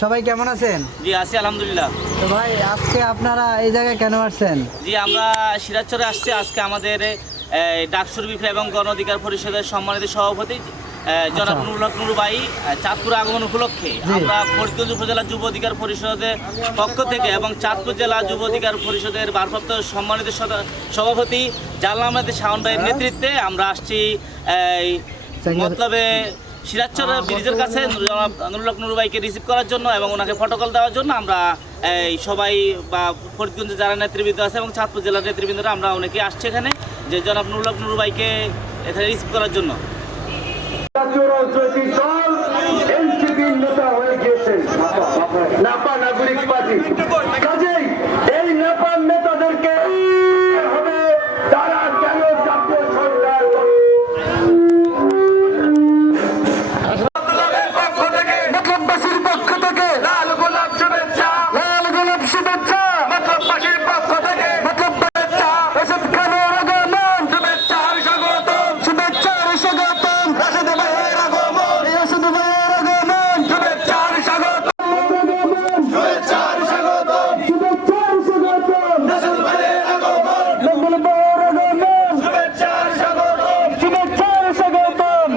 সবাই কেমন আছেন? জি আছি আলহামদুলিল্লাহ। তো ভাই আজকে আপনারা এই জায়গায় কেন আসছেন? জি আমরা সিরাজচরে আসছি। আজকে আমাদের ডাকসুর বিপ্লব এবং গণ অধিকার পরিষদের সম্মানিত সভাপতি জনাব আচ্ছা। নুরুল হক নুরু ভাই চাঁদপুর আগমন উপলক্ষে আমরা ফরিদগঞ্জ উপজেলা যুব অধিকার পরিষদের পক্ষ থেকে এবং চাঁদপুর জেলা যুব অধিকার পরিষদের ভারপ্রাপ্ত সম্মানিত সভাপতি জালাল আহমেদ শাওন ভাইয়ের নেতৃত্বে আমরা আসছি মতলবে সিরাজচর ব্রিজের কাছে জনাব নুরুল হক নুরু ভাইকে রিসিভ করার জন্য এবং ওনাকে ফটোকল দেওয়ার জন্য আমরা এই সবাই বা ফরিদগঞ্জে যারা নেতৃবৃন্দ আছে এবং চাঁদপুর জেলার নেতৃবৃন্দরা আমরা অনেকে আসছি এখানে যে জনাব নুরুল হক নুরু ভাইকে এখানে রিসিভ করার জন্য জাতীয় রাজনৈতিক দল এনসিপির নেতা হয়ে গিয়েছেন নাপা নাগরিক পার্টি কাজেই এই নেপার নেতাদেরকে হবে তারা কেন জাতীয় সরকার মতলববাসীর পক্ষ থেকে লাল গোলাপ শুভেচ্ছা লাল গোলাপ শুভেচ্ছা মতলববাসীর পক্ষ থেকে মতলব শুভেচ্ছা রশিদ খানের আগমন শুভেচ্ছার স্বাগতম শুভেচ্ছার স্বাগতম রশিদ ভাইয়ের আগমন রশিদ ভাইয়ের আগমন শুভেচ্ছার স্বাগতম শুভেচ্ছার স্বাগতম শুভেচ্ছার স্বাগতম রশিদ ভাইয়ের আগমন মঙ্গল ভাইয়ের আগমন শুভেচ্ছার স্বাগতম শুভেচ্ছার স্বাগতম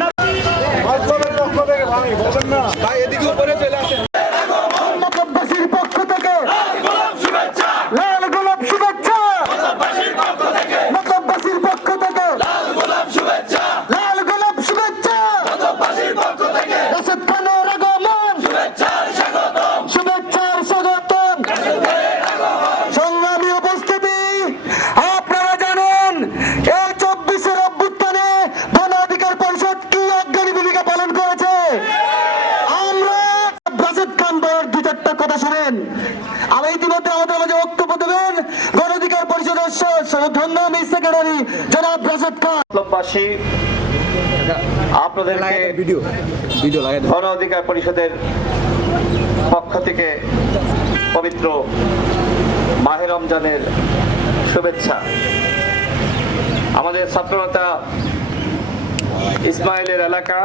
মতলববাসীর পক্ষ থেকে লাল গোলাপ শুভেচ্ছা লাল গোলাপ শুভেচ্ছা মতলববাসীর পক্ষ থেকে লাল গোলাপ শুভেচ্ছা লাল গোলাপ শুভেচ্ছা মতলববাসীর পক্ষ থেকে রাশেদ খানের আগমন শুভেচ্ছার স্বাগতম শুভেচ্ছার স্বাগতম সংগ্রামী উপস্থিতি আপনারা জানেন এই চব্বিশের অভ্যুত্থানে গণ অধিকার পরিষদ কি অজ্ঞানী ভূমিকা পালন করেছে আমরা রাশেদ খান বলার দু চারটা কথা শুনেন আমি ইতিমধ্যে আমাদের মাঝে বক্তব্য দেবেন গণ অধিকার পরিষদের ধন্যবাদ সেক্রেটারি জনাব রাশেদ খান বিপ্লববাসী আপনাদেরকে ভিডিও। ভিডিও লাগাই গণ অধিকার পরিষদের পক্ষ থেকে পবিত্র মাহে রমজানের শুভেচ্ছা। আমাদের ছাত্রনেতা ইসমাইলের এলাকা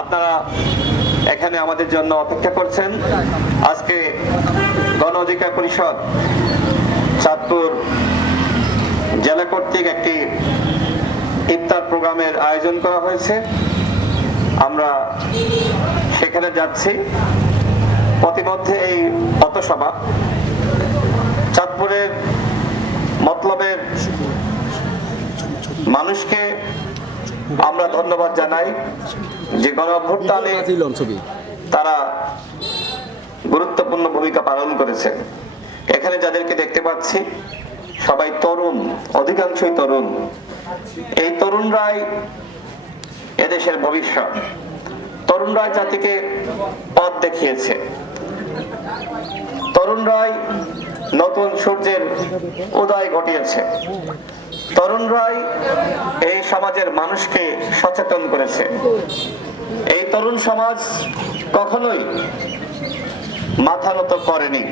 আপনারা এখানে আমাদের জন্য অপেক্ষা করছেন। আজকে গণ অধিকার পরিষদ চাঁদপুর জেলা কর্তৃক একটি ইফতার প্রোগ্রামের আয়োজন করা হয়েছে। আমরা সেখানে যাচ্ছি। প্রতিমধ্যে এই পথসভা। চাঁদপুরের মতলবের মানুষকে আমরা ধন্যবাদ জানাই যে গণ তারা গুরুত্বপূর্ণ ভূমিকা পালন করেছে এখানে যাদেরকে দেখতে পাচ্ছি, সবাই তরুণ, অধিকাংশই তরুণ। এই তরুণরাই এদেশের ভবিষ্যৎ। তরুণরাই জাতিকে পথ দেখিয়েছে। তরুণরাই নতুন সূর্যের উদয় ঘটিয়েছে। তরুণরাই এই সমাজের মানুষকে সচেতন করেছে। এই তরুণ সমাজ কখনোই মাথা নত করেনি।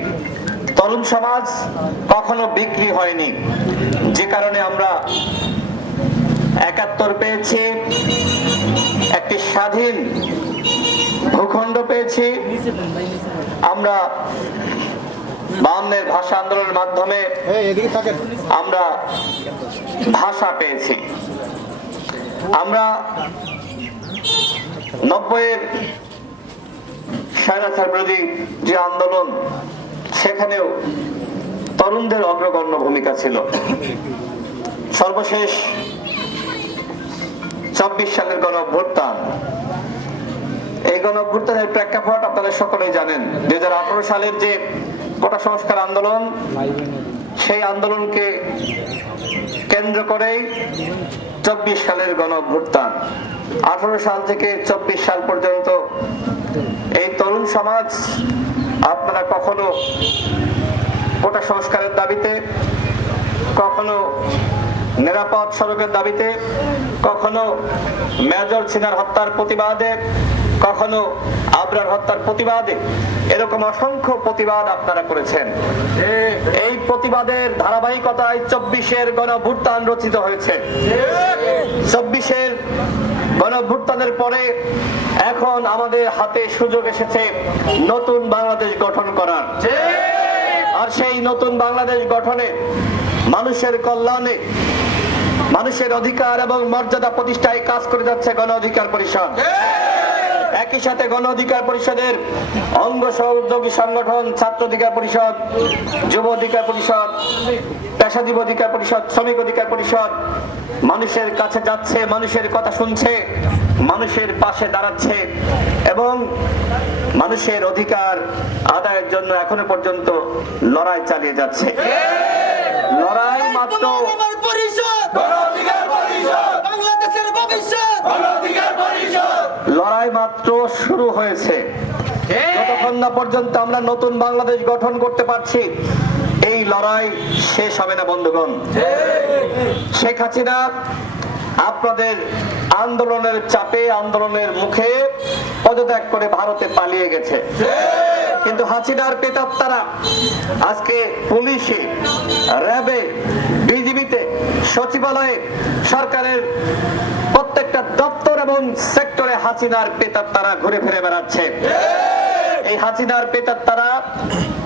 তরুণ সমাজ কখনো বিক্রি হয়নি। যে কারণে আমরা একাত্তর পেয়েছি। একটি স্বাধীন ভূখণ্ড পেয়েছি। আমরা বাউন্নের ভাষা আন্দোলনের মাধ্যমে আমরা ভাষা পেয়েছি। আমরা নব্বইয়ের স্বৈরাচার বিরোধী যে আন্দোলন সেখানেও তরুণদের অগ্রগণ্য ভূমিকা ছিল। সর্বশেষ চব্বিশ সালের গণ এই গণ প্রেক্ষাপট আপনারা সকলেই জানেন। দুই হাজার আঠারো সালের যে কোটা সংস্কার আন্দোলন, সেই আন্দোলনকে কেন্দ্র করেই চব্বিশ সালের গণ আঠারো সাল থেকে চব্বিশ সাল পর্যন্ত এই তরুণ সমাজ আপনারা কখনো কোটা সংস্কারের দাবিতে, কখনো নিরাপদ সড়কের দাবিতে কখনো মেজর সিনার হত্যার প্রতিবাদে, কখনো আবরার হত্যার প্রতিবাদে, এরকম অসংখ্য প্রতিবাদ আপনারা করেছেন। এই প্রতিবাদের ধারাবাহিকতায় চব্বিশের গণভুত্থান রচিত হয়েছে। চব্বিশের গণভ্যুত্থানের পরে এখন আমাদের হাতে সুযোগ এসেছে নতুন বাংলাদেশ গঠন করার। আর সেই নতুন বাংলাদেশ গঠনে মানুষের কল্যাণে মানুষের অধিকার এবং মর্যাদা প্রতিষ্ঠায় কাজ করে যাচ্ছে গণ অধিকার পরিষদ। একই সাথে গণ অধিকার পরিষদের অঙ্গ সহযোগী সংগঠন ছাত্র অধিকার পরিষদ যুব অধিকার পরিষদ পেশাজীবী অধিকার পরিষদ শ্রমিক অধিকার পরিষদ মানুষের কাছে যাচ্ছে মানুষের কথা শুনছে মানুষের পাশে দাঁড়াচ্ছে এবং মানুষের অধিকার আদায়ের জন্য এখনও পর্যন্ত লড়াই চালিয়ে যাচ্ছে। লড়াই মাত্র ভবিষ্যৎ লড়াই মাত্র শুরু হয়েছে। যতক্ষণ না পর্যন্ত আমরা নতুন বাংলাদেশ গঠন করতে পারছি এই লড়াই শেষ হবে না বন্ধুগণ। শেখ হাসিনা আপনাদের আন্দোলনের চাপে আন্দোলনের মুখে পদত্যাগ করে ভারতে পালিয়ে গেছে। কিন্তু হাসিনার পেটাত্তারা আজকে পুলিশে র্যাবে সচিবালয়ে সরকারের প্রত্যেকটা দপ্তর এবং সেক্টরে হাসিনার পেতার তারা ঘুরে ফিরে বেড়াচ্ছে। এই হাসিনার পেতার তারা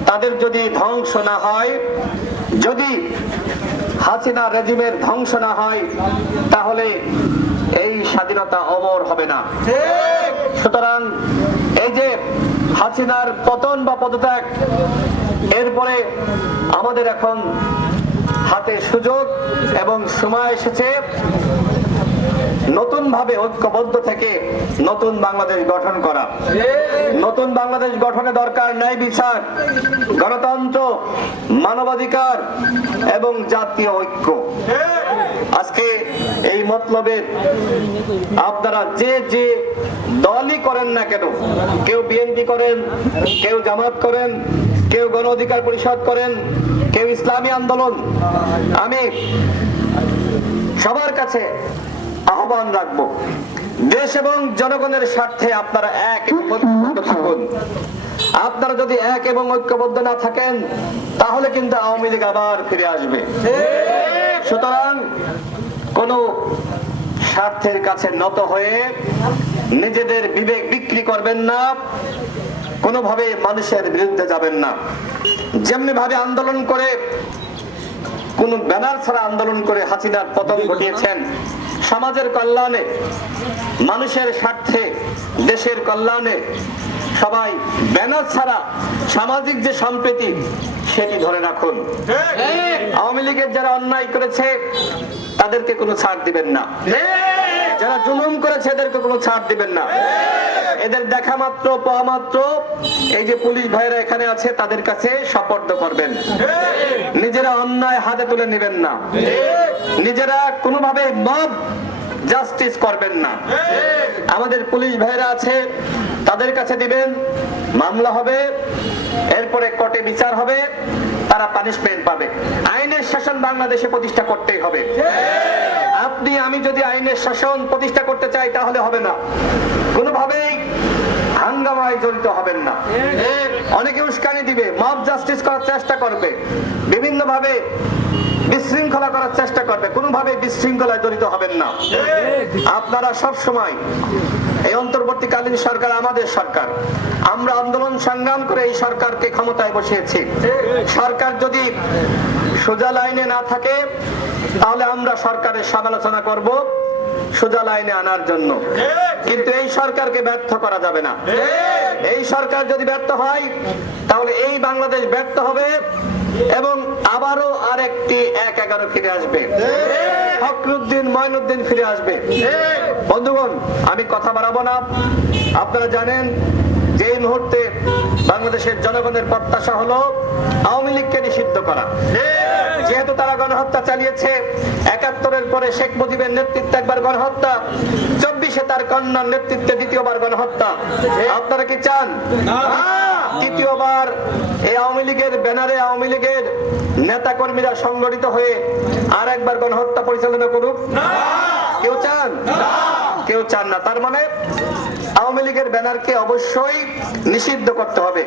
তাদের যদি ধ্বংস না হয়, যদি হাসিনা রেজিমের ধ্বংস না হয়, তাহলে এই স্বাধীনতা অমর হবে না। সুতরাং এই যে হাসিনার পতন বা পদত্যাগ, এরপরে আমাদের এখন হাতে সুযোগ এবং সময় এসেছে। নতুন ভাবে ঐক্যবদ্ধ থেকে নতুন বাংলাদেশ গঠন করা। নতুন বাংলাদেশ গঠনে দরকার ন্যায় বিচার, গণতন্ত্র, মানবাধিকার এবং জাতীয় ঐক্য। আজকে এই মতলবে আপনারা যে যে দলই করেন না কেন, কেউ বিএনপি করেন, কেউ জামাত করেন, কেউ গণ অধিকার পরিষদ করেন, কেউ ইসলামী আন্দোলন, আমি সবার কাছে আহ্বান রাখব। দেশ এবং জনগণের স্বার্থে আপনারা এক থাকুন। আপনারা যদি এক এবং ঐক্যবদ্ধ না থাকেন, তাহলে কিন্তু আওয়ামী লীগ আবার ফিরে আসবে। সুতরাং কোন স্বার্থের কাছে নত হয়ে নিজেদের বিবেক বিক্রি করবেন না কোনোভাবে মানুষের বিরুদ্ধে যাবেন না। যেমনি ভাবে আন্দোলন করে কোন ব্যানার ছাড়া আন্দোলন করে হাসিনার পতন ঘটিয়েছেন সমাজের কল্যাণে, মানুষের স্বার্থে, দেশের কল্যাণে সবাই ব্যানার ছাড়া সামাজিক যে সম্প্রীতি, সেটি ধরে রাখুন। আওয়ামী লীগের যারা অন্যায় করেছে, তাদেরকে কোনো ছাড় দিবেন না। যারা জুলুম করেছে, এদেরকে কোনো ছাড় দিবেন না। এদের দেখা মাত্র, পাওয়া মাত্র। এই যে পুলিশ ভাইরা এখানে আছে, তাদের কাছে সপর্দ করবেন। নিজেরা অন্যায় হাতে তুলে নেবেন না। নিজেরা কোনোভাবে মব জাস্টিস করবেন না। আমাদের পুলিশ ভাইরা আছে, তাদের কাছে দিবেন। মামলা হবে, এরপরে কোর্টে বিচার হবে। তারা পানিশমেন্ট পাবে। আইনের শাসন বাংলাদেশে প্রতিষ্ঠা করতেই হবে। আপনি, আমি যদি আইনের শাসন প্রতিষ্ঠা করতে চাই, তাহলে হবে না। কোনোভাবেই হাঙ্গামায় জড়িত হবেন না। অনেকে উস্কানি দিবে মব জাস্টিস করার চেষ্টা করবে। বিভিন্ন ভাবে বিশৃঙ্খলা করার চেষ্টা করবে। কোনোভাবে বিশৃঙ্খলায় জড়িত হবেন না। আপনারা সব সময় এই অন্তর্বর্তীকালীন সরকার আমাদের সরকার। আমরা আন্দোলন সংগ্রাম করে এই সরকারকে ক্ষমতায় বসিয়েছি। সরকার যদি সোজা লাইনে না থাকে, তাহলে আমরা সরকারের সমালোচনা করব। সোজা লাইনে আনার জন্য। কিন্তু এই সরকারকে ব্যর্থ করা যাবে না। এই সরকার যদি ব্যর্থ হয়, তাহলে এই বাংলাদেশ ব্যর্থ হবে এবং আবারও আরেকটি এক এগারো ফিরে আসবে। ফখরুদ্দিন, ময়নুদ্দিন ফিরে আসবে। বন্ধুগণ, আমি কথা বাড়াবো না। আপনারা জানেন যে মুহূর্তে বাংলাদেশের জনগণের প্রত্যাশা হলো আওয়ামী লীগকে নিষিদ্ধ করা। যেহেতু তারা গণহত্যা চালিয়েছে একাত্তরের পরে শেখ মুজিবের নেতৃত্বে একবার গণহত্যা চব্বিশে তার কন্যার নেতৃত্বে দ্বিতীয়বার গণহত্যা। আপনারা কি চান? তৃতীয়বার এই আওয়ামী লীগের ব্যানারে আওয়ামী লীগের নেতা কর্মীরা সংগঠিত হয়ে আর একবার গণহত্যা পরিচালনা করুক। কেউ চান? কেউ চান না। তার মানে আওয়ামী লীগের ব্যানারকে অবশ্যই নিষিদ্ধ করতে হবে।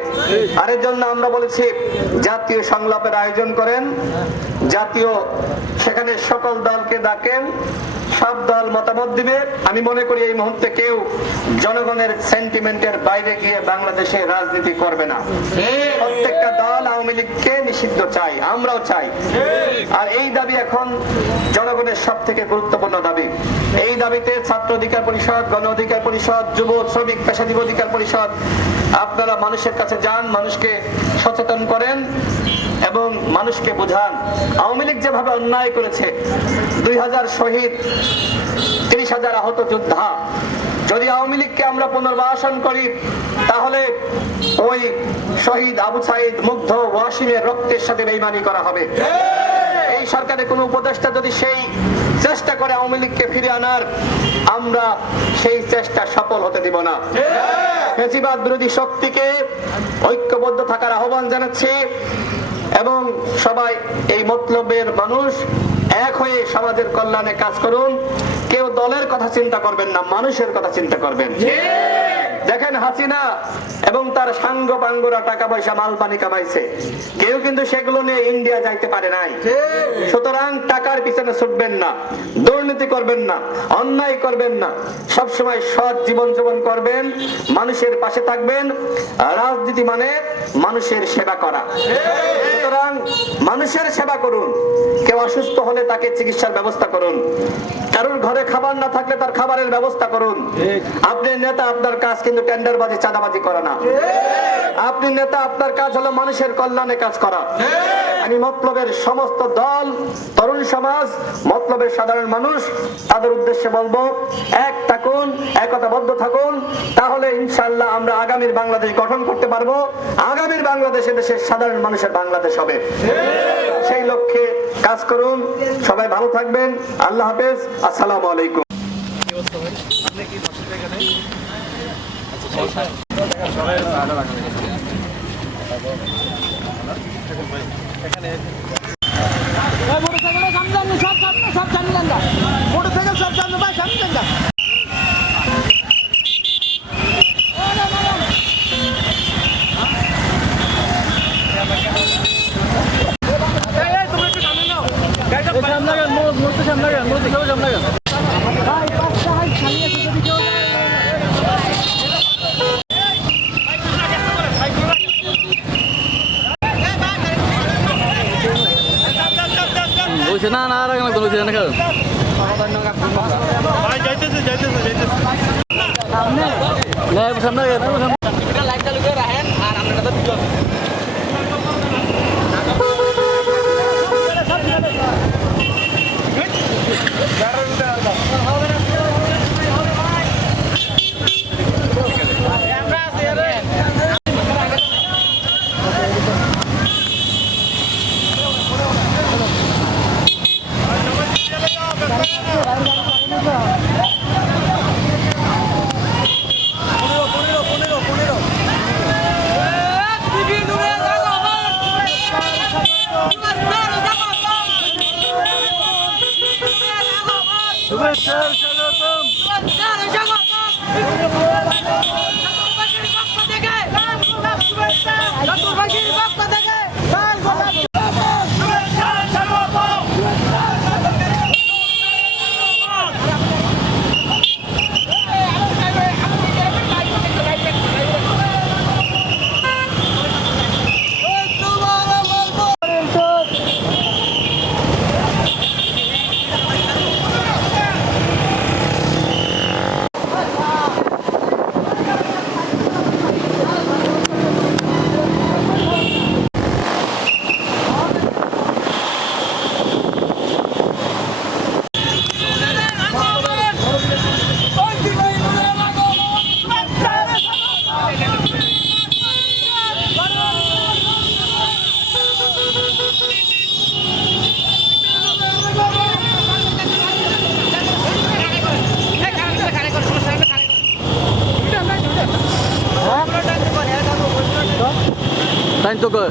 আর এর জন্য আমরা বলেছি, জাতীয় সংলাপের আয়োজন করেন। জাতীয়, সেখানে সকল দলকে ডাকেন। সব দল মতামত দিবে। আমি মনে করি এই মুহূর্তে কেউ জনগণের সেন্টিমেন্টের বাইরে গিয়ে বাংলাদেশে রাজনীতি করবে না। প্রত্যেকটা দল আওয়ামী লীগকে নিষিদ্ধ চাই আমরাও চাই। আর এই দাবি এখন জনগণের সব থেকে গুরুত্বপূর্ণ দাবি। এই দাবিতে ছাত্র অধিকার পরিষদ, গণ অধিকার পরিষদ, যুব, শ্রমিক, পেশাজীবী অধিকার পরিষদ, আপনারা মানুষের কাছে যান, মানুষকে সচেতন করেন। এবং মানুষকে বোঝান। আওয়ামী লীগ যেভাবে অন্যায় করেছে দুই হাজার শহীদ তিরিশ হাজার আহত যোদ্ধা, যদি আওয়ামী লীগকে আমরা পুনর্বাসন করি, তাহলে ওই শহীদ আবু সাইদ মুগ্ধ ওয়াসিমের রক্তের সাথে বেইমানি করা হবে। এই সরকারের কোন উপদেষ্টা যদি সেই চেষ্টা করে আওয়ামী লীগকে ফিরে আনার, আমরা সেই চেষ্টা সফল হতে দিব না। বিরোধী শক্তিকে ঐক্যবদ্ধ থাকার আহ্বান জানাচ্ছি। এবং সবাই এই মতলবের মানুষ এক হয়ে সমাজের কল্যাণে কাজ করুন। কেউ দলের কথা চিন্তা করবেন না মানুষের কথা চিন্তা করবেন। দেখেন হাসিনা এবং তার সাঙ্গ পাঙ্গরা টাকা পয়সা মাল পানি কামাইছে। কেউ কিন্তু সেগুলো নিয়ে ইন্ডিয়া যাইতে পারে নাই। সুতরাং টাকার পিছনে ছুটবেন না দুর্নীতি করবেন না অন্যায় করবেন না। সবসময় সৎ জীবন যাপন করবেন মানুষের পাশে থাকবেন। রাজনীতি মানে মানুষের সেবা করা। সুতরাং মানুষের সেবা করুন। কেউ অসুস্থ হলে তাকে চিকিৎসার ব্যবস্থা করুন। কারোর ঘরে খাবার না থাকলে তার খাবারের ব্যবস্থা করুন। আপনি নেতা, আপনার কাজ কিন্তু টেন্ডারবাজি, চাঁদাবাজি করে না। আপনি নেতা, আপনার কাজ হলো মানুষের কল্যাণে কাজ করা। আমি মতলবের সমস্ত দল, তরুণ সমাজ, মতলবের সাধারণ মানুষ, তাদের উদ্দেশ্যে বলব, এক থাকুন, একতাবদ্ধ থাকুন, তাহলে ইনশাল্লাহ আমরা আগামীর বাংলাদেশ গঠন করতে পারব। আগামীর বাংলাদেশে দেশের সাধারণ মানুষের বাংলাদেশ হবে। সেই লক্ষ্যে কাজ করুন, সবাই ভালো থাকবেন, আল্লাহ হাফেজ, আসসালামু আলাইকুম। মোটরসাইকেল সব সামনে যান মোটরসাইকেল সব সামনে ভাই সামনে যান ভাই পাঁচটা হাই সামনে আছে যদি কেউ বলছে না না আর আগে লাগবে বলছে না কেন সামনে সামনে সামনে তাই তো কর